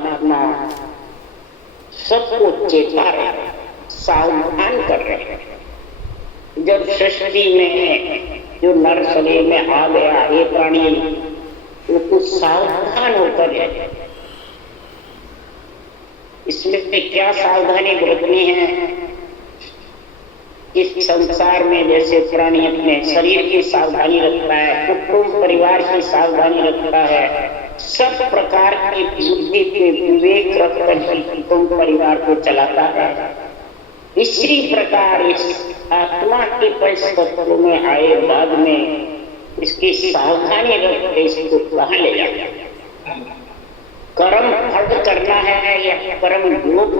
परमात्मा सबको चेता रहे, सावधान कर रहे हैं। जब सृष्टि में जो नर शरीर में आ गया ये प्राणी, वो कुछ सावधान होकर है। इसमें क्या सावधानी बरतनी है? इस संसार में जैसे प्राणी अपने शरीर की सावधानी रखता है, कुटुंब परिवार की सावधानी रखता है, सब प्रकार की बुद्धि के विवेक रखकर कुटुंब परिवार को चलाता है, इसी प्रकार इस आत्मा के परिस्थितियों में आए बाद में इसकी सावधानी रखकर इसको कहाँ ले जाए? कर्म फल करना है या कर्म योग?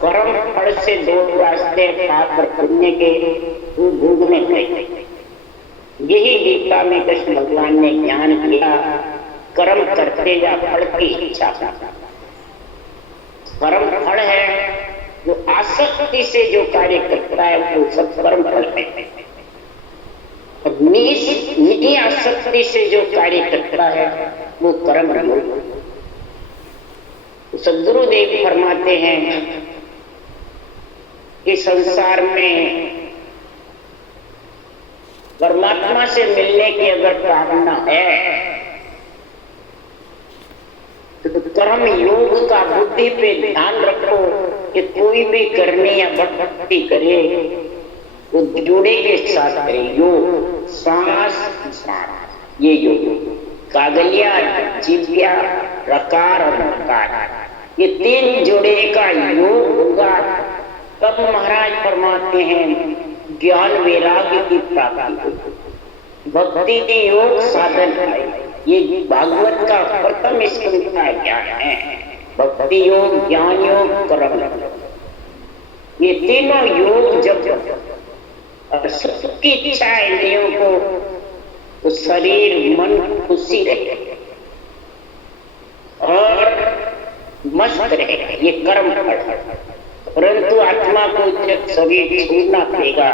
कर्म फल से दो रास्ते पाप और पुण्य के भोगने पड़े। यही गीता में कृष्ण भगवान ने ज्ञान किया, कर्म करते जा फल की इच्छा। कर्म फल है जो आसक्ति से जो कार्य करता है वो सब कर्म फल है। निजी आसक्ति से जो कार्य करता है वो कर्म योग। सद्गुरुदेव फरमाते हैं कि संसार में परमात्मा से मिलने की अगर कामना है तो कर्म योग का बुद्धि पे ध्यान रखो कि कोई भी करने या भक्ति करे वो जोड़े के साथ करे। योग सांस सांस, ये योग कागलिया जीव्या रकार और नकार, ये तीन जोड़े का योग होगा तब महाराज फरमाते हैं ज्ञान वैराग्य की प्राप्ति। भक्ति के योग साधन है, ये भागवत का प्रथम स्कंद का ज्ञान है। भक्ति योग, ज्ञान योग, कर्म योग, ये तीनों योग जब सबकी इच्छा है इंद्रियों को तो शरीर मन खुशी रहेगा और मस्त रहेगा, ये कर्म फल है। परंतु आत्मा को जब शरीर छूटना पड़ेगा,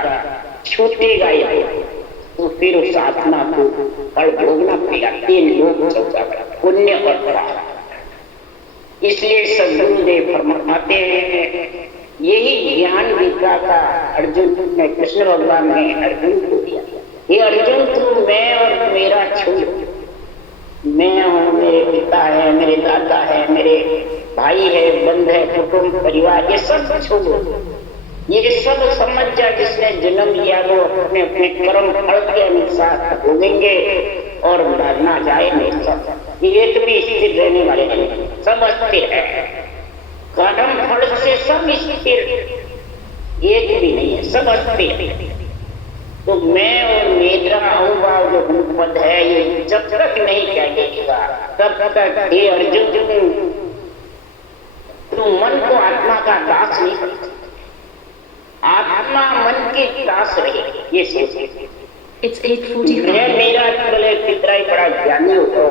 छूटेगा ये तो फिर उस आत्मा को फल भोगना पड़ेगा। तीन लोग चौथा पुण्य और पाप। इसलिए सद्गुरुदेव फरमाते हैं यही ज्ञान गीता का अर्जुन ने, कृष्ण भगवान ने अर्जुन को दिया। ये अर्जुन तू मैं और मेरा छोड़, मैं हूँ, मेरे पिता है, मेरे दादा है, मेरे भाई है, बंध है, कुटुंब परिवार, ये सब छोड़ो। ये सब समझ जा जिसने जन्म लिया वो अपने अपने कर्म फल के अनुसार भोगेंगे और ना जाए नहीं। ये एक भी स्थिर रहने वाले नहीं, सब अस्थिर है। कर्म फल से सब स्थिर, एक भी नहीं है, सब अस्थिर है। तो मैं और मेरा आऊंगा जो पद है ये जब तक नहीं कहेगा तब तक हे अर्जुन तू मन को आत्मा का दास नहीं कर सकता। आत्मा मन के दास रहे, ये सोच। मेरा बोले कितना ही बड़ा ज्ञानी हो,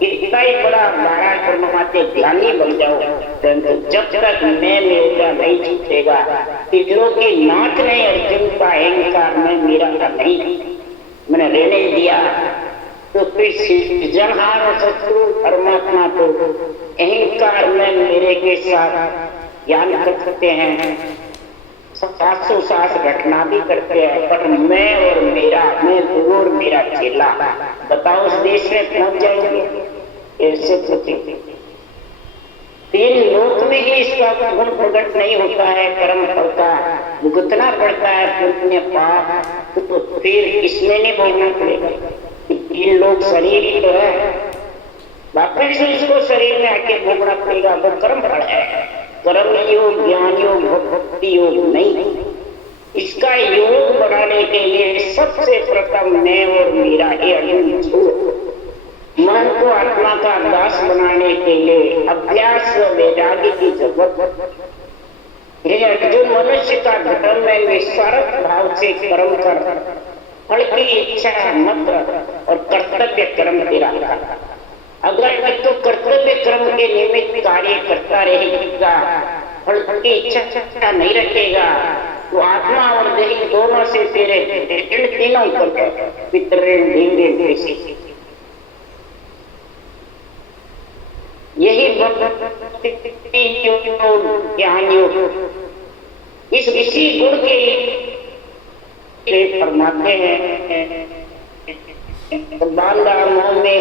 कितना ही बड़ा महाराज परमात्मा ज्ञानी बन जाओ, परंतु जब तक मैं मेरा नहीं छूटेगा, तीनों के नाथ ने अर्जुन का अहंकार में मेरा का नहीं मैंने रहने दिया, तो फिर सृजनहार और शत्रु परमात्मा को अहंकार में मेरे के साथ ज्ञान कर सकते हैं, 700 घटना भी करते हैं, पर मैं और मेरा, मैं गुरु और मेरा चेला, बताओ उस देश में पहुंच जाएंगे? ऐसे सोचेंगे। तीन लोक में ही इसका गुण प्रकट नहीं होता है, कर्म फल का भुगतना पड़ता है, पुण्य पाप, तो फिर इसमें नहीं भोगना पड़ेगा। तीन लोग शरीर ही तो है, वापस से इसको शरीर में आके भोगना पड़ेगा, वो कर्म फल है। कर्म योग, ज्ञान योग, भक्ति योग नहीं। इसका योग बनाने के लिए सबसे प्रथम मैं और मेरा ये अर्जुन छोड़, मन को आत्मा का दास बनाने के लिए अभ्यास व वैराग्य की जरूरत है। ये अर्जुन मनुष्य का धर्म में निस्वार्थ भाव से कर्म कर, फल की इच्छा मत और कर्तव्य कर्म तेरा। अगर तो कर्तव्य कर्म के निमित्त कार्य करता रहेगा, फल की इच्छा नहीं रखेगा, तो आत्मा और देह दोनों से तेरे इन तीनों कर पितृ यही भक्ति योग, ज्ञान योग, इस इसी गुण के लिए फरमाते हैं बांधा मोह में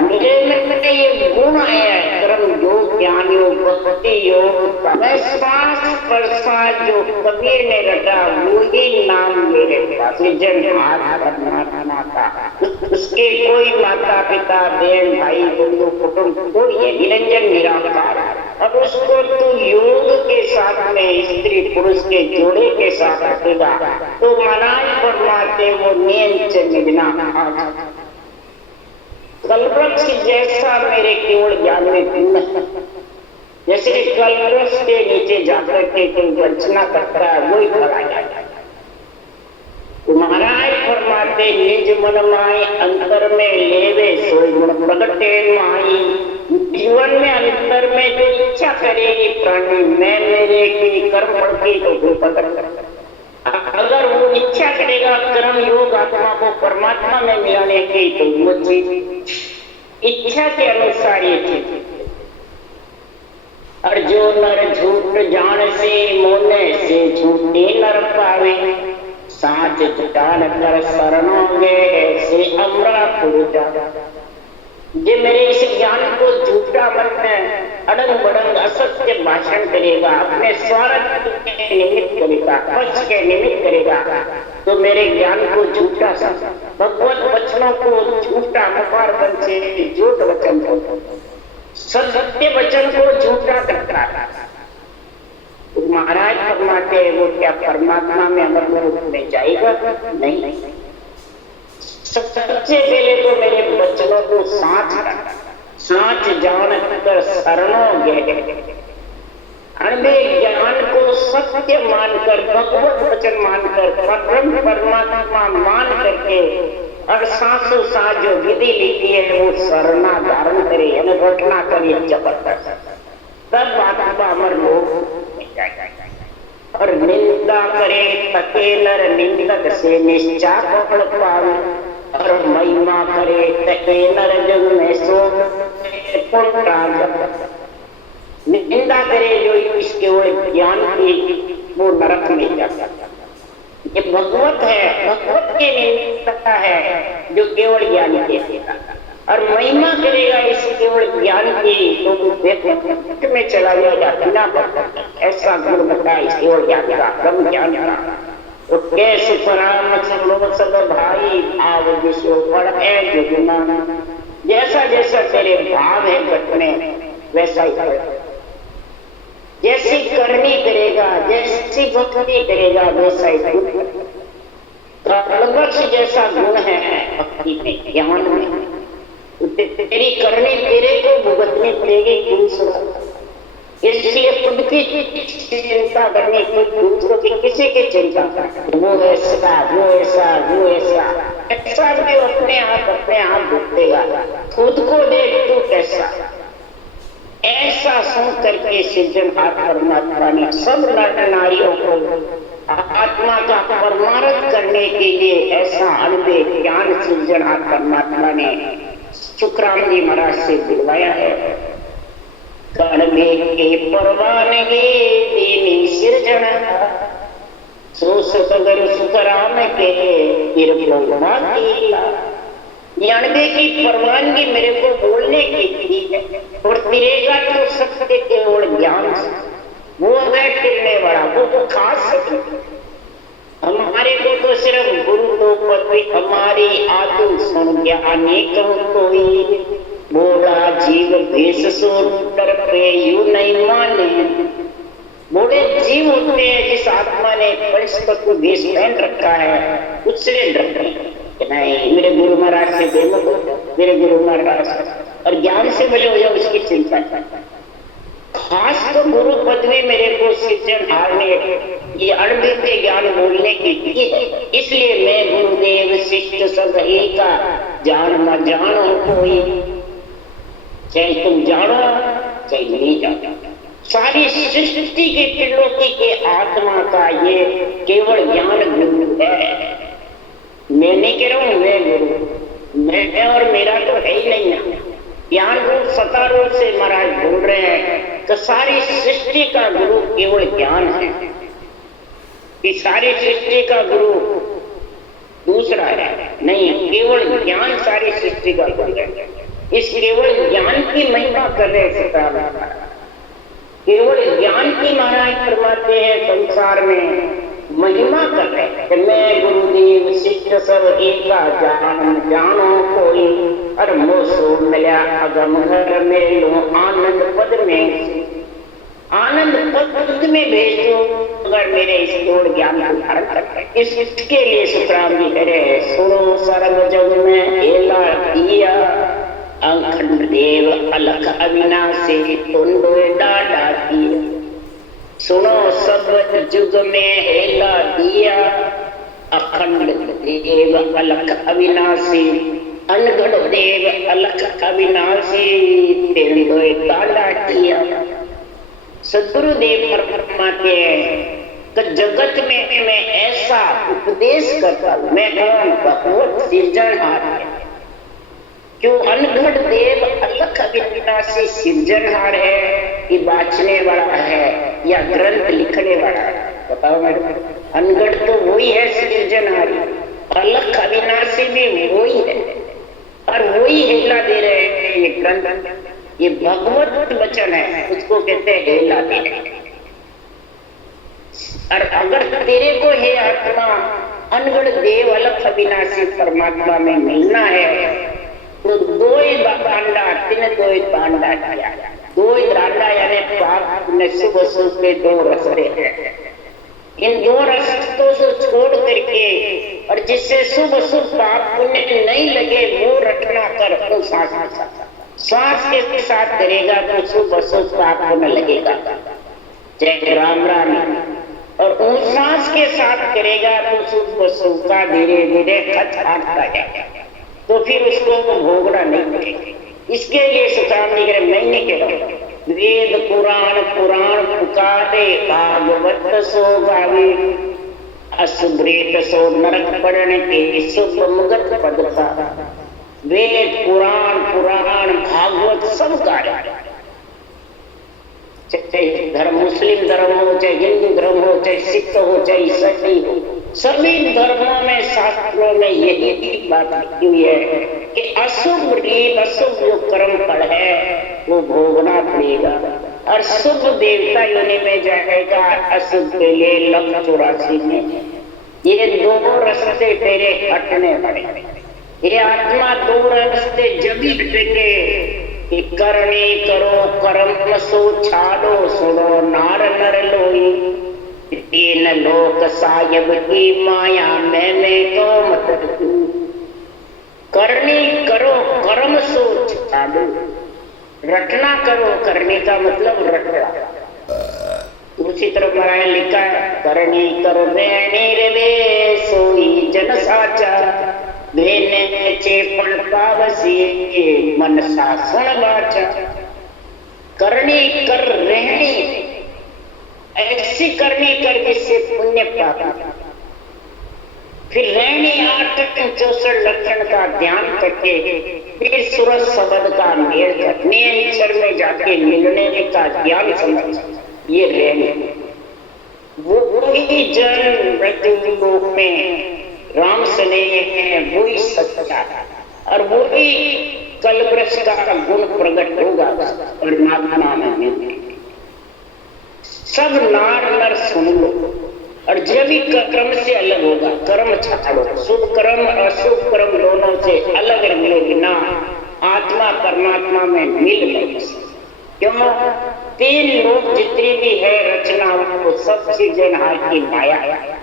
मेरे में ये गुण है, कर्म योग, ज्ञान योग, भक्ति योग, मैं श्वास प्रश्वास जो कबीर ने रटा वो ही नाम मेरे पास परमात्मा का। उसके कोई माता पिता बहन भाई बंधु कुटुंब कोई है, निरंजन निराकार। अब उसको तू योग के साथ में स्त्री पुरुष के जोड़े के साथ रखेगा तो महाराज फरमाते वो नियम से मिलना कल्पवृक्ष जैसा मेरे केवल ज्ञान में भिन्न है। जैसे कल्पवृक्ष के नीचे जाकर के कोई वंचना करता है वही फला जाता है। महाराज फरमाते निज मन माई अंतर में लेवे सोई गुण प्रगटे माई। जीवन में अंतर में जो इच्छा करेगी प्राणी मैं मेरे की कर्म फल की तो पकड़ अगर वो इच्छा करेगा कर्म योग आत्मा को परमात्मा में मिलाने की तो वो चीज इच्छा के अनुसार ये चीज। और जो नर झूठ जान से मोने से झूठे नर पावे साच जुटान कर शरणोगे से अमरा पुरुषा। जे मेरे इस ज्ञान को झूठा मन में अड़ंग बड़ंग असत्य भाषण करेगा, अपने स्वार्थ के निमित्त करेगा, पक्ष के निमित्त करेगा तो मेरे ज्ञान को झूठा भगवत वचनों को झूठा मुखार बन से झूठ वचन सत्य वचन को झूठा करता है। महाराज फरमाते वो क्या परमात्मा में अमर रूप में जाएगा? नहीं। सबसे पहले तो मेरे वचनों को साच जान कर शरणों गए, अनबे ज्ञान को सत्य मानकर भगवत वचन मानकर परम परमात्मा मान करके और सांसों सांस जो विधि लिखी है वो शरणा धारण करे यानी रटना करे जबरदस्त, तब आत्मा अमर लोग और निंदा करे तके नर निंदक से निश्चा पकड़ पावे और महिमा करे तके नर जग में सो निंदा करे जो इसके वो ज्ञान की वो नरक में जाता। ये भगवत है, भगवत के निंदा है जो केवल ज्ञान के और महिमा करेगा इस केवल ज्ञान की तो देखो में चला जाएगा बिना ऐसा गुण बताया इस केवल ज्ञान का ब्रह्म ज्ञान का। तो कैसे पराम सब भाई भाव विश्व पर जैसा जैसा तेरे भाव है घट में वैसा ही करेगा, जैसी करनी करेगा जैसी भक्ति करेगा वैसा ही करेगा। तो जैसा गुण है भक्ति में ज्ञान में तेरी करनी तेरे को भुगतनी पड़ेगी। इसलिए खुद की चिंता करनी, दूसरों की किसी की चिंता वो ऐसा वो ऐसा वो ऐसा ऐसा भी अपने आप भुगतेगा। खुद को देख तू कैसा, ऐसा सुन करके सृजनहार परमात्मा ने सब नर नारियों को आत्मा का परमार्थ करने के लिए ऐसा अनबे ज्ञान सृजनहार परमात्मा ने शुक्राम जी महाराज से दिलवाया है। कर्मे के परवानगी दीनी सिरजना सो सतगुरु सुखराम के अनबे की परवानगी मेरे को बोलने की थी और तिरेगा तो सत्य केवल ज्ञान वो है टिरने वाला वो खास हमारे को तो सिर्फ गुरु तो पदवी हमारी आतु सुन ज्ञानी कहूँ कोई बोला जीव भेष सोर डर पे यू नहीं माने। बोले जीव होते हैं जिस आत्मा ने परिष्कृत भेष पहन रखा है उससे डरते नहीं। मेरे गुरु महाराज से बेमत मेरे गुरु महाराज और ज्ञान से बने हो जाओ उसकी चिंता। खास तो गुरु पदवी मेरे को सृजनहार ने ये अणुविद्य ज्ञान बोलने की दी है, इसलिए मैं गुरुदेव शिष्ट सब का जान न जानो कोई, चाहे तुम जानो चाहे नहीं जानो। सारी सृष्टि के त्रिलोकी के आत्मा का ये केवल ज्ञान गुरु है। मैं नहीं कह रहा हूँ मैं गुरु, मैं और मेरा तो है ही नहीं है। यहाँ लोग सतारूढ़ से महाराज बोल रहे हैं तो सारी सृष्टि का गुरु केवल ज्ञान है, कि सारी सृष्टि का गुरु दूसरा है नहीं, केवल ज्ञान सारी सृष्टि का गुरु है। इस केवल ज्ञान की महिमा कर रहे सीताराम, केवल ज्ञान की महाराज फरमाते हैं संसार में महिमा कर रहे हैं। मैं गुरुदेव शिष्य सब एका जान जानो कोई, और मोसो मिला अगम घर में लो आनंद पद में, आनंद पद में भेज दो अगर मेरे इस केवल ज्ञान को धारण करते। इसके लिए सुखराम जी कह रहे हैं, सुनो सर्व जग में एला किया, अखंड देव अलख अविनाशी तुंडो डाडा दिया। सुनो सब जुग में हेला दिया, अखंड देव अलख अविनाशी, अनगढ़ देव अलख अविनाशी तुंडो डाडा दिया। सदगुरुदेव फरमाते हैं कि जगत में मैं ऐसा उपदेश करता हूं, मैं कौन भगवत सृजनहार, क्यों अनगढ़ देव अलख अविनाशी सृजनहार है कि बांचने वाला है या ग्रंथ लिखने वाला है? बताओ मैडम, अनगढ़ तो वही है सृजनहारी, अलख अविनाशी भी वही है, और वही हेला दे रहे हैं ये ग्रंथ, ये भगवत वचन है, उसको कहते हैं हेला दे रहे। और अगर तेरे को हे आत्मा अनगढ़ देव अलख अविनाशी परमात्मा में मिलना है तो दो ही बांडा तीन दो ही बांडा किया, दो ही बांडा यानी पाप पुण्य शुभ अशुभ के दो रास्ते हैं। इन दो रास्तों से छोड़ करके और जिससे शुभ अशुभ पाप पुण्य नहीं लगे वो रटना कर, तो सांस के साथ करेगा तो शुभ अशुभ पाप पुण्य लगेगा। जय राम राम। और उस सांस के साथ करेगा तो शुभ अशुभ का धीरे धीरे खत आता जाएगा, तो फिर उसको भोगना नहीं पड़ेगा। इसके लिए सुखराम जी कह मैं नहीं कह रहा हूं, वेद पुराण पुराण पुकारे भागवत सो गावे, असुब्रेत सो नरक पड़ने के शुभ मुगत पद का। वेद पुराण पुराण भागवत सब गाया, चाहे धर्म मुस्लिम धर्म हो, चाहे हिंदू धर्म हो, चाहे सिख हो, चाहे ईसाई हो, सभी धर्मों में शास्त्रों में यही बात लिखी हुई है कि अशुभ रीत अशुभ जो कर्म फल है वो भोगना पड़ेगा, और शुभ देवता योनि में जाएगा, अशुभ के लिए लक्ष्य 84 में। ये दो रास्ते तेरे हटने पड़े। ये आत्मा दो रास्ते जब ही हटेंगे कि करनी करो कर्म सो छाड़ो, सुनो नार नर लोई, तीन लोक साहिब की माया मैंने तो मत। करनी करो कर्म सो छाड़ो, रटना करो, करने का मतलब रटना। दूसरी तरफ महाराज लिखा है, करनी करो बेनी रे सोई जन साचा, बेने चेपण पावसी मन सासन वाचा। करनी कर रहनी, ऐसी करनी कर जिससे पुण्य प्राप्त, फिर रहनी 864 लक्षण का ध्यान करके फिर सूरज शब्द का मेल करने अक्षर में जाके मिलने का ज्ञान समझ, ये रहने वो ही जन्म मृत्यु लोक में राम स्नेह है, वही सच्चा और वही कल्पवृक्ष का गुण प्रकट होगा परमात्मा में। सब नार नर सुन लो, और जब भी कर्म से अलग होगा, कर्म छाड़ो, शुभ कर्म और अशुभ कर्म दोनों से अलग रहने बिना आत्मा परमात्मा में मिल नहीं। क्यों? तीन लोग जितनी भी है रचना वो सब सृजनहार की माया है,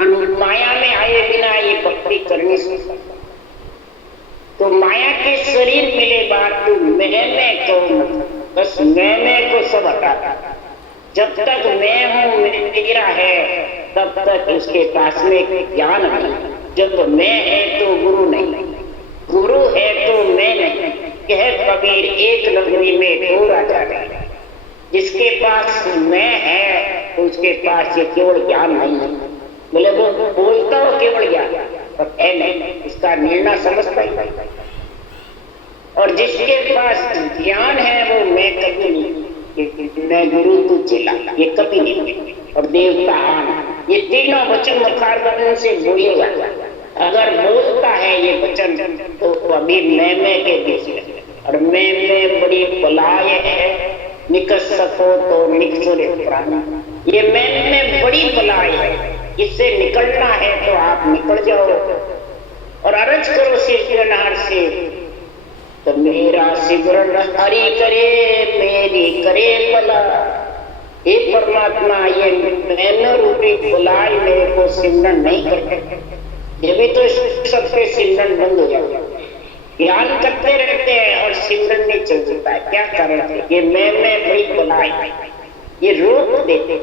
माया में आए बिना ये भक्ति करनी सकता। तो माया के शरीर मिले बाद तो मैं को बस मैं को सब हटा। जब तक मैं हूं मेरा है तब तक उसके पास में ज्ञान नहीं। जब मैं है तो गुरु नहीं, गुरु है तो मैं नहीं। कह कबीर एक नगरी में दो राजा है, जिसके पास मैं है तो उसके पास ये केवल ज्ञान नहीं है। बोले वो बोलता हो केवल ज्ञान, और है नहीं, इसका निर्णय समझता ही नहीं। और जिसके पास ज्ञान है वो मैं कभी नहीं, मैं गुरु तू चेला, ये कभी नहीं। और देवता आन, ये तीनों वचन मुखारबंधन से बोलेगा। अगर बोलता है ये वचन तो अभी मैं के बीच में, और मैं बड़ी बलाय है, निकल सको तो निकल प्राण। ये मैं बड़ी बलाय है, इससे निकलना है तो आप निकल जाओ और अर्ज करो सिरजनहार से। तो मेरा सिमरन हरि करे, मेरी करे भला। हे परमात्मा, ये मैंने रूपी बुलाई मेरे को सिमरन नहीं करते, ये भी तो सबसे सिमरन बंद हो जाएगा। ध्यान करते रहते हैं और सिमरन नहीं चलता है, क्या कारण है? ये मैं बड़ी बुलाई ये रोक देते।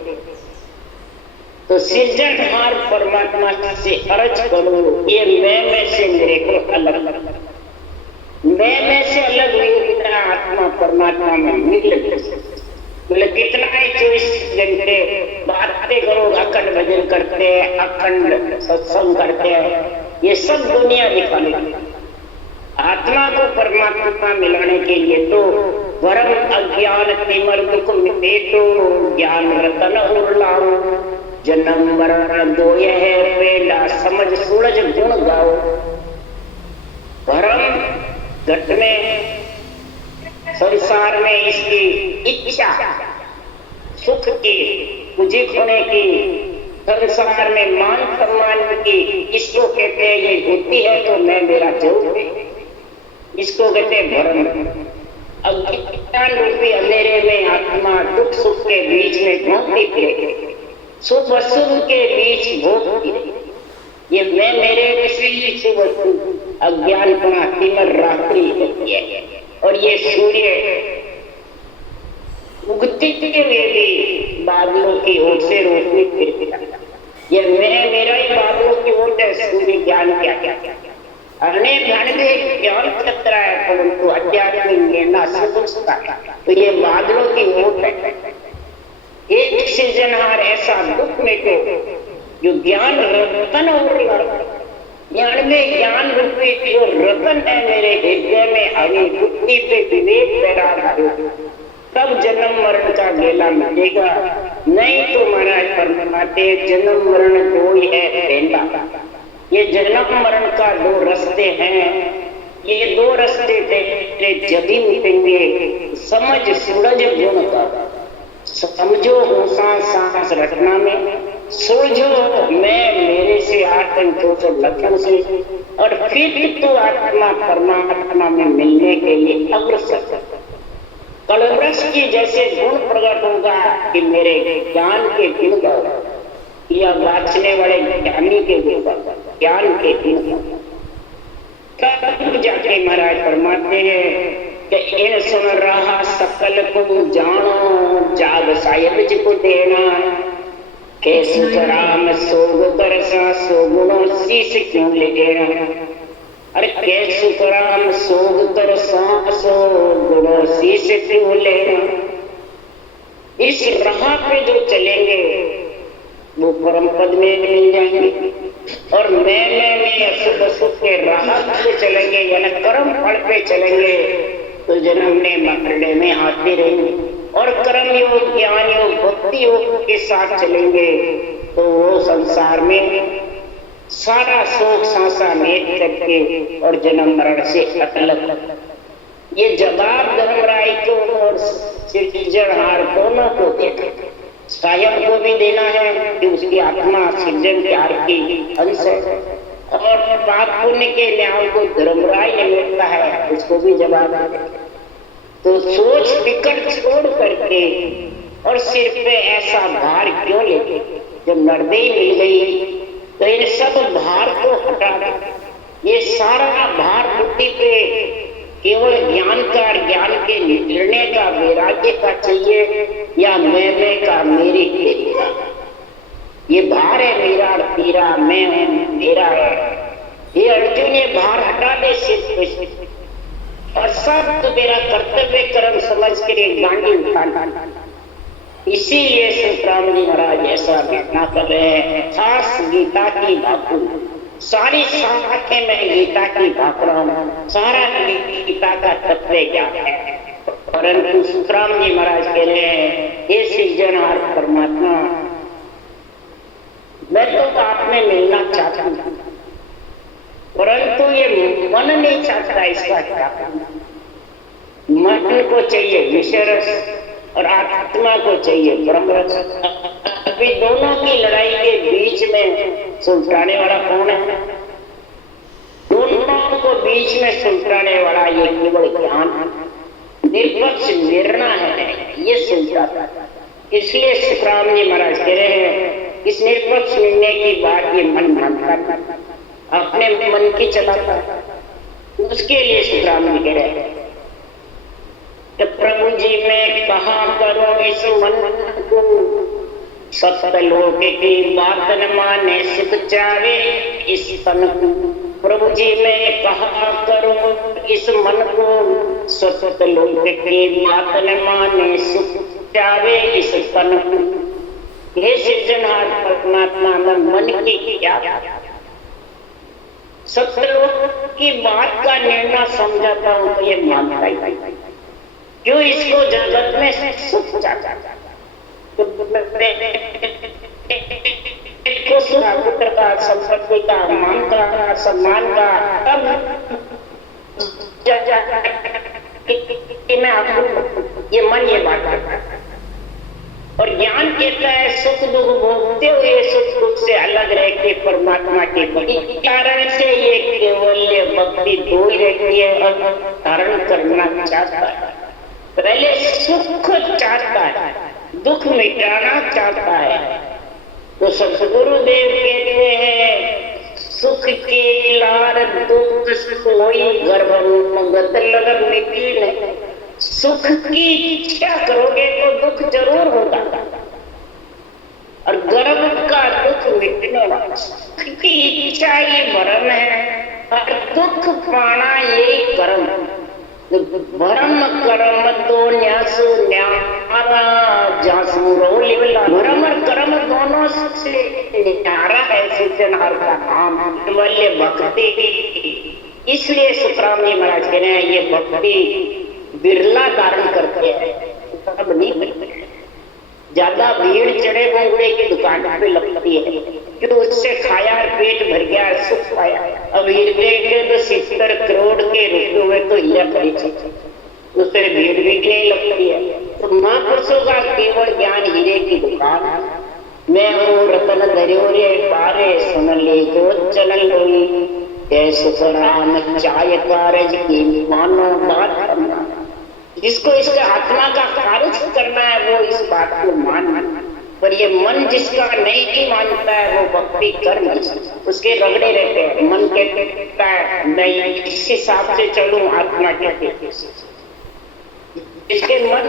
तो सृजनहार परमात्मा से अर्ज करो, ये मैं से मेरे को अलग, मैं से अलग हुई आत्मा परमात्मा में मिल। मतलब कितना ही 24 घंटे बातें करो, अखंड भजन करते हैं, अखंड सत्संग करते हैं, ये सब दुनिया दिखाने। आत्मा को परमात्मा मिलाने के लिए तो वरम अज्ञान तिमर दुख मिटेटो, ज्ञान रतन उड़लाओ, जन्म मरण दो है पेला, समझ सूरज गुण गाओ। भरम घट में संसार में इसकी इच्छा सुख की, पूजित होने की, संसार में मान सम्मान की, इसको कहते हैं ये बुद्धि है तो मैं मेरा जरूर है, इसको कहते हैं भ्रम। अज्ञान रूपी अंधेरे में आत्मा दुख सुख के बीच में घूमती फिरे, शुभ अशुभ के बीच भोगती। ये मैं मेरे किसी शुभ अज्ञान पना तिमर रात्रि होती है। और ये सूर्य उगते हुए भी बादलों की ओर से रोशनी फिरता। ये मैं मेरा ही बादलों की ओर है, सूर्य ज्ञान क्या क्या क्या अनेक ज्ञान खतरा है, परंतु अध्यात्मिक निर्णय सुखता है। तो ये बादलों की ओर है। एक सृजनहार ऐसा दुख में को जो ज्ञान रतन और ज्ञान में ज्ञान रूपी जो रतन है मेरे हृदय में अभी बुद्धि पे विवेक पैदा हो, तब जन्म मरण का मेला मिलेगा। नहीं तो महाराज परमात्मा जन्म मरण दो ही है पहला। ये जन्म मरण का दो रास्ते हैं, ये दो रास्ते तेरे जभी मिलेंगे। समझ सूरज गुण का, समझो सांस रटना में, सुलझो मैं मेरे से आतंकों से लक्षण से, और फिर तो आत्मा परमात्मा में मिलने के लिए अग्रसर। कलवृक्ष की जैसे गुण प्रकट होगा कि मेरे ज्ञान के गुण गाओ, या वाचने वाले ज्ञानी के गुण गाओ, ज्ञान के गुण तब जाके महाराज फरमाते हैं कि इन सुन रहा सकल को जानो, जाग साहिब जी को देना। कैसे राम सोग तरसा सोगुणों शीश क्यों ले देना। अरे कैसे राम सोग तरसा सोगुणों शीश क्यों लेना। इस राह पे जो चलेंगे वो परम पद में मिल जाएंगे, और मैं अशुभ अशुभ के राह पे चलेंगे, यानी कर्म फल पे चलेंगे तो जन्मने मरने में आते रहेंगे। और कर्म योग, ज्ञान योग, भक्ति योग के साथ चलेंगे तो वो संसार में सारा शोक सांसा मेट करके और जन्म मरण से अलग। ये जवाब धर्मराय को और सृजनहार दोनों को देना, सायब को भी देना है कि उसकी आत्मा सृजन प्यार की अंश है, और पाप पुण्य के न्याय को धर्मराय निमेटता है, उसको भी जवाब देना। तो सोच फिकर छोड़ करके और सिर पे ऐसा भार क्यों लेके, जब नर्दई मिल गई तो इन सब भार को हटा दो। ये सारा भार बुद्धि पे केवल ज्ञान का, ज्ञान के निर्णय का, वैराग्य का चाहिए, या मैं का मेरे के का। ये भार है मेरा तेरा, मैं हूं मेरा है। ये अर्जुन ये भार हटा दे सिर पे, और सब तो मेरा कर्तव्य कर्म समझ के गांडी उठाना। इसीलिए श्री राम जी महाराज ऐसा घटना कर रहे हैं, खास गीता की बातों सारी शाखें में गीता की भाग रहा हूँ, सारा गीता का तत्व क्या है। परंतु सुखराम जी महाराज कह रहे हैं, हे सृजनहार परमात्मा, मैं तो आप में मिलना चाहता हूँ, परंतु ये मन नहीं चाहता। इसका क्या मन को चाहिए विषय रस और आत्मा को चाहिए ब्रह्म रस। अभी दोनों की लड़ाई के बीच में सुलझाने वाला कौन है? दोनों को बीच में सुलझाने वाला ये केवल ज्ञान निष्पक्ष निर्णय है, ये सुलझाता है। इसलिए सुखराम जी महाराज कह रहे हैं, इस निष्पक्ष निर्णय की बात ये मन मानता, अपने मन की चलाता, उसके लिए सुखराम जी कह रहे हैं कि प्रभु जी मैं कहा करो इस मन को, सतलोक की बात न माने सुख चावे इस तन को। प्रभु जी मैं कहा करो इस मन को, सतलोक की बात न माने सुख चावे इस तन को। हे सृजनहार परमात्मा, मैं मन की क्या सतलोक की बात का निर्णय समझाता हूँ तो ये मानता ही क्यों? इसको जगत में सुख चाहता, पुत्र का, संपत्ति का, मान का, सम्मान का, तब मैं आपको ये मन ये बात करता है। और ज्ञान कहता है सुख दुख भोगते हुए सुख दुख से अलग रह के परमात्मा के कारण से ये केवल भक्ति दूर रहती है और धारण करना चाहता है। पहले सुख चाहता है, दुख मिटाना चाहता है। तो सदगुरुदेव कहते हैं, सुख की लार दुख सोई गर्भ गत लगन मिटी नहीं। सुख की इच्छा करोगे तो दुख जरूर होगा, और गर्भ का दुख मिटने वाला। सुख की इच्छा ये भरम है और दुख पाना यही कर्म। भरम कर्म दो न्यासु न्यारा जासु रोलिवला। भरम और कर्म दोनों से न्यारा है सृजनहार का काम, केवल भक्ति। इसलिए सुखराम जी महाराज कह रहे हैं, ये भक्ति बिरला धारण करते हैं, सब नहीं करते। ज्यादा भीड़ चढ़े हुए की दुकान पे लगती है, क्यों? उससे खाया पेट भर गया, सुख पाया। अब हीरे के तो 70 करोड़ के रुपए हुए तो हीरा खरीदे, उससे भीड़ भी नहीं लगती है। तो महापुरुषों का केवल ज्ञान हीरे की दुकान। मैं हूँ रतन धरियो रे पारे, सुन ले जो चलन लोई। सुखराम चाय कारज की मानो बात करना। जिसको इसका आत्मा का कार्य करना है वो इस बात को मान, पर ये मन जिसका नहीं मानता है वो भक्ति कर नहीं सकता, उसके रगड़े रहते हैं। मन कहता है नहीं, इस हिसाब से चलूं, आत्मा कहते इसके मन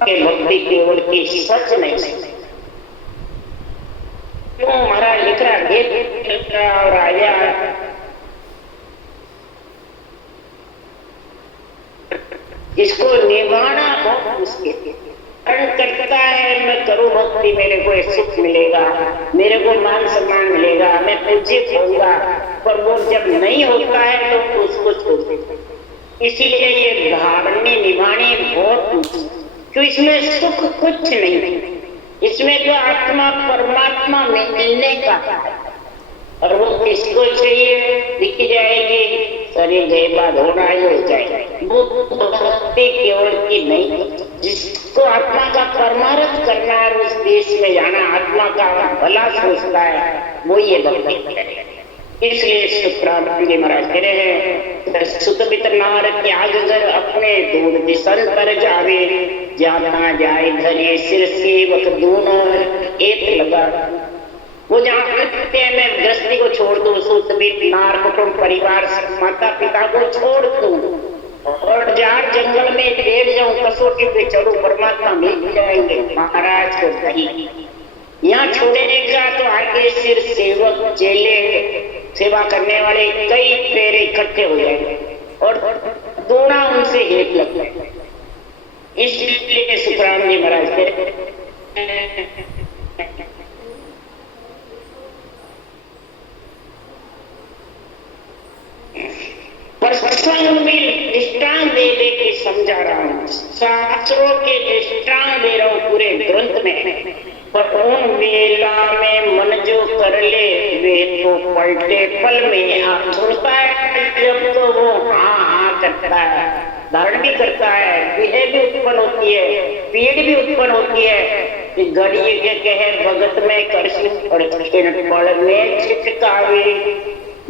के भक्ति केवल की सच नहीं सकती। क्यों महाराज लिख रहा है और आया इसको निभाना बहुत मुश्किल करता है। मैं करूँ भक्ति, मेरे को सुख मिलेगा, मेरे को मान सम्मान मिलेगा, मैं पूजित होऊंगा, पर वो जब नहीं होता है तो उसको छोड़ देता। इसीलिए ये धारणी निभानी बहुत, क्यों? इसमें सुख कुछ नहीं, इसमें तो आत्मा परमात्मा में मिलने का है। और वो किसको चाहिए? दिख जाएगी, शरीर गए बाद होना ही हो जाएगा। वो भक्ति केवल की नहीं, जिसको आत्मा का परमार्थ करना है, उस देश में जाना, आत्मा का भला सोचता है, वो ये भक्ति करेगा। इसलिए सुखराम जी महाराज कह रहे हैं, सुत बित नार त्याग कर अपने दूर दिशन पर जावे, जाना जाए धरे सिर सेवक दोनों एक लगा। वो जहाँ कहते हैं मैं गृहस्थी को छोड़ दूं, सुत बित नार कुटुंब परिवार माता पिता को छोड़ दूं और जार जंगल में बैठ जाऊं, कसौटी पे चलूं, परमात्मा मिल जाएंगे। महाराज को नहीं, यहाँ छोड़ेगा तो आगे सिर सेवक चेले सेवा करने वाले कई फेरे इकट्ठे हो जाएंगे और दोना उनसे हेट लग जाएगा। इसलिए सुखराम जी महाराज के पर सत्संग में दृष्टांत दे दे के समझा रहा हूँ, शास्त्रों के दृष्टांत दे रहा हूँ पूरे ग्रंथ में। पर उन वेला में मन जो कर ले वे तो पलटे पल में आ छोड़ता है। जब तो वो हाँ हाँ करता है, धारण भी करता है, विहे भी उत्पन्न होती है, पीड़ भी उत्पन्न होती है। गड़िए के कहे भगत में करसू और पल में छिटकावे,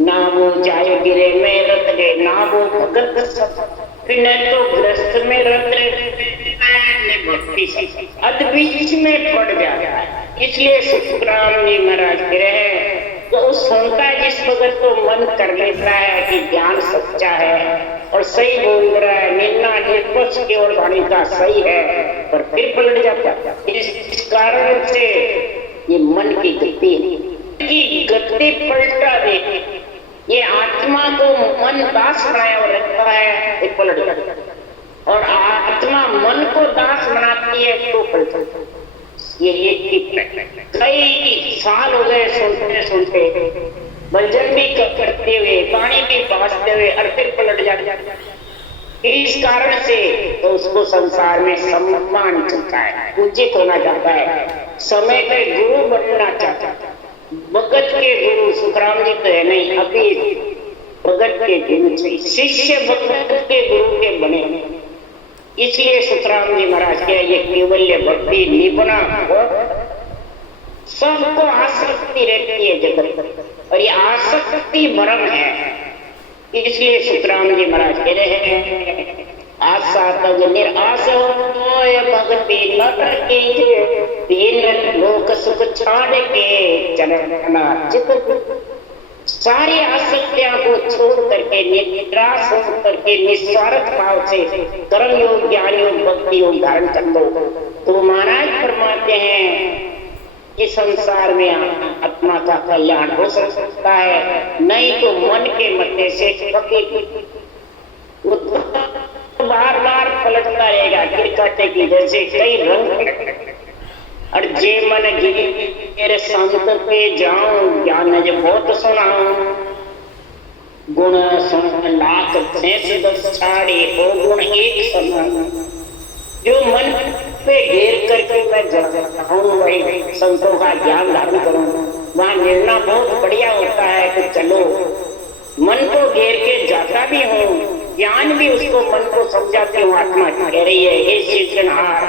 ना वो जाए गिरे में रत गए, ना वो भगत फिर न तो ग्रस्त में रत भक्ति बीच में पड़ जाता है। इसलिए सुखराम जी महाराज कह रहे हैं तो सुनता है जिस भगत को मन कर लेता है कि ज्ञान सच्चा है और सही बोल रहा है, निन्ना निष्पक्ष केवल वाणी का सही है, पर फिर पलट जाता है। इस कारण से ये मन की गति पलटा दे। ये आत्मा को मन दास बनाया और रखता है, ये पलट जाता है। और आत्मा मन को दास बनाती है तो पलट जाता है। ये कई साल हो गए सुनते सुनते, भजन भी करते हुए, पानी भी पासते हुए और फिर पलट जाता है। इस कारण से तो उसको संसार में सम्मान चलता है, पूजित होना चाहता है, समय के गुरु बनना चाहता है। भगत के गुरु सुखराम जी तो है नहीं, अभी भगत के गुरु शिष्य भगत के गुरु के बने। इसलिए सुखराम जी महाराज के ये केवल्य भक्ति निपुणा सबको आसक्ति रहती है जगत, और ये आसक्ति भ्रम है। इसलिए सुखराम जी महाराज कह रहे हैं आशा तग निराश हो भक्ति न तीन लोक सुख छाड़ के चलना चित। सारी आसक्तियां को छोड़ करके निराश हो करके निस्वार्थ भाव से कर्म योग ज्ञान योग भक्ति योग धारण कर लो तो महाराज फरमाते हैं कि संसार में आत्मा का कल्याण हो सकता है। नहीं तो मन के मध्य से कभी बार बार पलटता रहेगा गिरकाटे की जैसे कई रंग। और जे मन गिरे संत पे जाऊं ज्ञान जो बहुत सुनाऊं, गुण सुन लाख से दस छाड़े ओ गुण एक समान। जो मन पे घेर करके मैं जाऊं वही संतों का ज्ञान धारण करूं, वहां निर्णय बहुत बढ़िया होता है। तो चलो मन को घेर के जाता भी हूँ, ज्ञान भी उसको मन को समझाती हूँ, आत्मा कह रही है हे सृजनहार।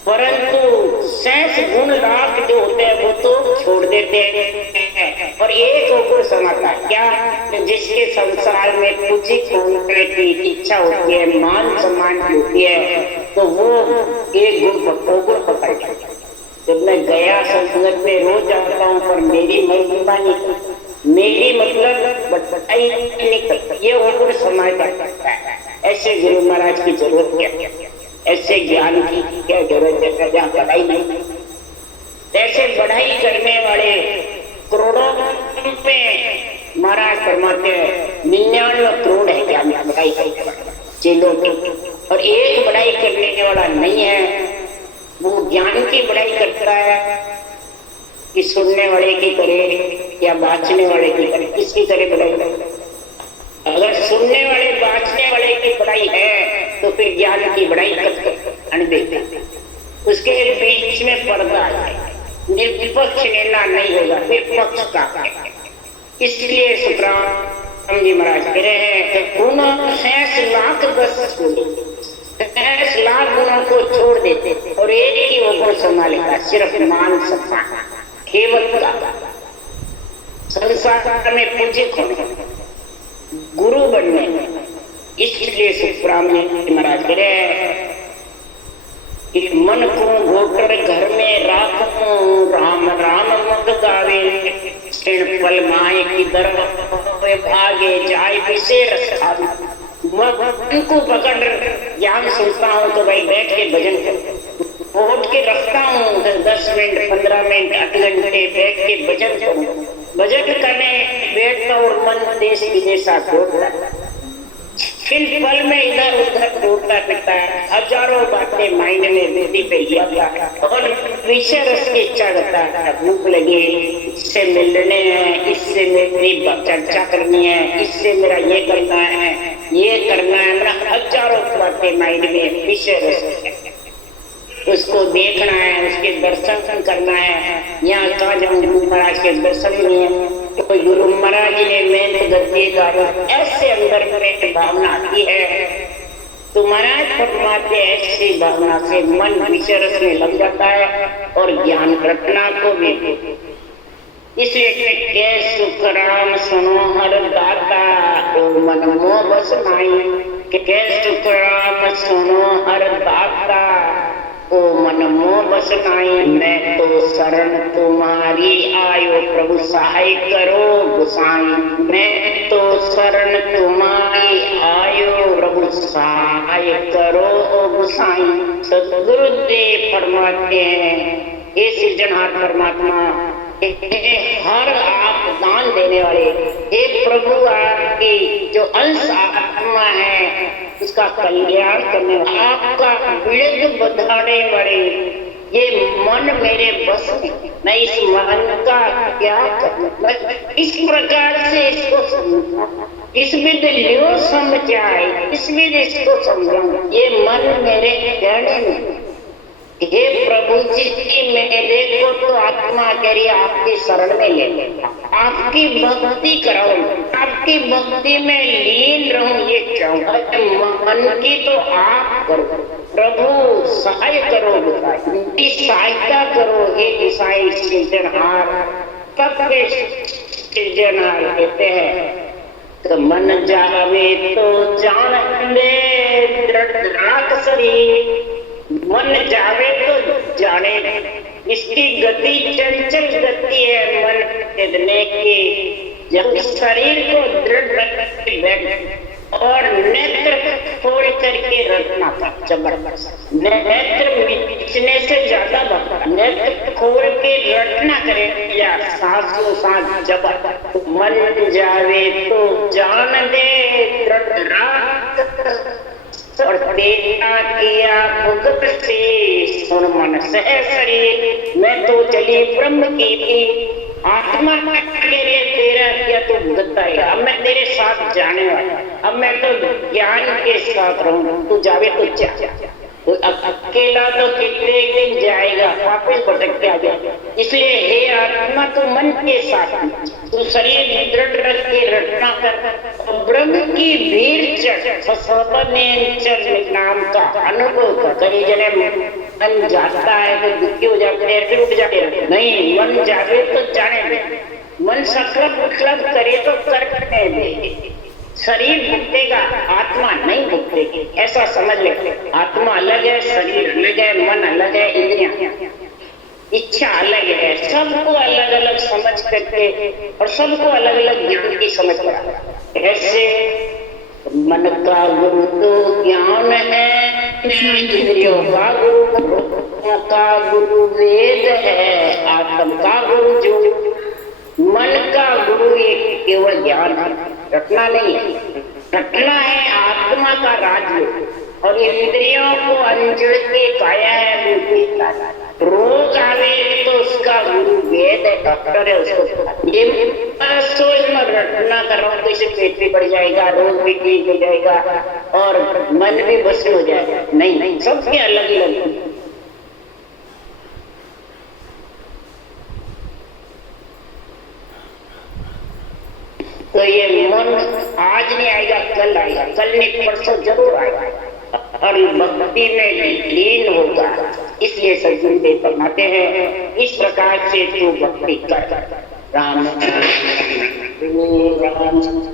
परंतु शेष गुण लाख जो होते हैं वो तो छोड़ देते हैं और एक गुण समाता क्या, जिसके संसार में पूजित होने की इच्छा होती है, मान सम्मान होती है, तो वो एक गुण पकड़ लेता है। जब मैं गया संगत में रोज जाता हूँ पर मेरी महिमा नहीं, मेरी मतलब बताई नहीं करता, ये गुण समाज करता है। ऐसे गुरु महाराज की जरूरत क्या, ऐसे ज्ञान की क्या जरूरत है जहाँ पढ़ाई नहीं। ऐसे पढ़ाई करने वाले करोड़ों में महाराज फरमाते हैं 99 करोड़ है ज्ञान पढ़ाई चेलों की, और एक पढ़ाई करने वाला नहीं है। वो ज्ञान की पढ़ाई करता है कि सुनने वाले की करे या बाँचने वाले की करे, किसकी करे पढ़ाई करे। अगर सुनने वाले बाँचने वाले की पढ़ाई है तो फिर ज्ञान की बढ़ाई कर उसके बीच में पर्दा है, निष्पक्ष निर्णय नहीं होगा, विपक्ष का है। इसलिए सुखराम जी महाराज कह रहे हैं 6 लाख 10 लाख गुणों को छोड़ देते और एक ही वो गुण संभालेगा, सिर्फ मान सम्मान केवल का। संसार में पूजित होने, गुरु बनने, इसलिए सुखराम जी महाराज कह रहे हैं कि मन को होकर घर में राखूं, राम राम मग गावे, पल माए की दर भागे जाए विशेष मन को पकड़ ज्ञान सुनता हूँ तो भाई बैठ के भजन कर उठ के रखता हूँ 10 मिनट 15 मिनट 8 घंटे बैठ के भजन करूँ। भजन करने बैठता और मन देश विदेश फिर पल में इधर उधर दौड़ता फिरता है, हजारों बातें मायने में बुद्धि पे लिया और विषय रस की इच्छा करता है। भूख लगी, इससे मिलने हैं, इससे मेरी चर्चा करनी है, इससे मेरा ये करना है, ये करना है, मेरा हजारों बातें मायने में विषय रस, उसको देखना है, उसके दर्शन करना है। यहाँ कहा जाऊँ गुरु महाराज के दर्शन नहीं है, तो कोई गुरु महाराज ने मैंने गद्देगा ऐसे अंदर में भावना आती है तो महाराज फरमाते ऐसी भावना से मन विषय रस में लग जाता है और ज्ञान घटना को भी। इसलिए के सुख राम सुनो हर दाता ओ मन मोह बस नाई, के सुख राम सुनो हर दाता ओ मन मोह बस नाई। मैं तो शरण तुम्हारी आयो प्रभु सहाय करो गोसाई, मैं तो शरण तुम्हारी आयो प्रभु सहाय करो गोसाई। सदगुरुदेव फरमाते हैं हे सृजनहार परमात्मा, हर आप दान देने वाले, हे प्रभु आपकी जो अंश आत्मा है उसका कल्याण करने वाले, आपका विरुद्ध बधाने वाले, ये मन मेरे बस में, मैं इस मन का क्या करूं, इस प्रकार से इसको समझूं, इस विध लियो समझाए, इस विध इसको समझाऊं, ये मन मेरे कहने में। हे प्रभु जी, मेरे को तो आत्मा करी आपकी शरण में ले, आपकी भक्ति कराओ, आपकी भक्ति में लीन रहूं, ये चाहूं। मन की तो आप करो प्रभु, सहाय करो, सहायता करो हे ईसाई सृजनहार। तब के सृजनहार कहते हैं तो मन जावे तो जान ले दृढ़ राख शरीर, मन जावे तो जाने, इसकी गति चंचल गति है मन कहने की। जब शरीर को दृढ़ रख के बैठ और नेत्र खोल करके रखना था, जबरदस्त नेत्र मिचने से ज्यादा बता, नेत्र खोल के रटना करे या सांसों सांस जबर। मन जावे तो जान दे दृढ़ राख और तेरा किया भुगत से सुन मन सह शरीर। मैं तो चली ब्रह्म की थी, आत्मा के लिए तेरा किया तो भुगतता है। अब मैं तेरे साथ जाने वाला, अब मैं तो ज्ञान के साथ रहूं, तू जावे तो जा। तो अकेला तो कितने दिन जाएगा, वापस भटक के आ जाएगा। इसलिए हे आत्मा तू मन के साथ, तू शरीर दृढ़ रख के रटना कर, ब्रह्म की भीड़ चढ़ नाम का अनुभव कर। कई जने मन जाता है तो दुखी हो जाते हैं, फिर उठ जाते हैं। नहीं, मन जागे तो जाने दे, मन सकलब उखलब करे तो करने दे। शरीर भुगतेगा, आत्मा नहीं भुगतेगी, ऐसा समझ ले। आत्मा अलग है, शरीर अलग है, मन अलग है, इंद्रियां, इच्छा अलग है। सबको अलग अलग समझ करके और सबको अलग अलग ज्ञान की समझ कर। ऐसे मन का गुरु तो ज्ञान है, इंद्रियों का गुरु का गुरु वेद है, आत्म का गुरु जो मन का गुरु एक केवल ज्ञान है, रटना नहीं है। रटना है आत्मा का राज्य और इंद्रियों को अंजड़ के काया है। रोग आवे तो उसका गुरु वेद है, डॉक्टर है, उसको ये सोच में रटना कर रहा हूँ तो इसे पेट भी बढ़ जाएगा, रोग भी ठीक हो जाएगा और मन भी बस हो जाएगा। नहीं नहीं, सबके अलग अलग। तो ये मन आज नहीं आएगा, कल आएगा, कल नहीं परसों जरूर आएगा और भक्ति में लीन होगा। इसलिए सदगुरुदेव फरमाते हैं इस प्रकार से तू भक्ति कर। राम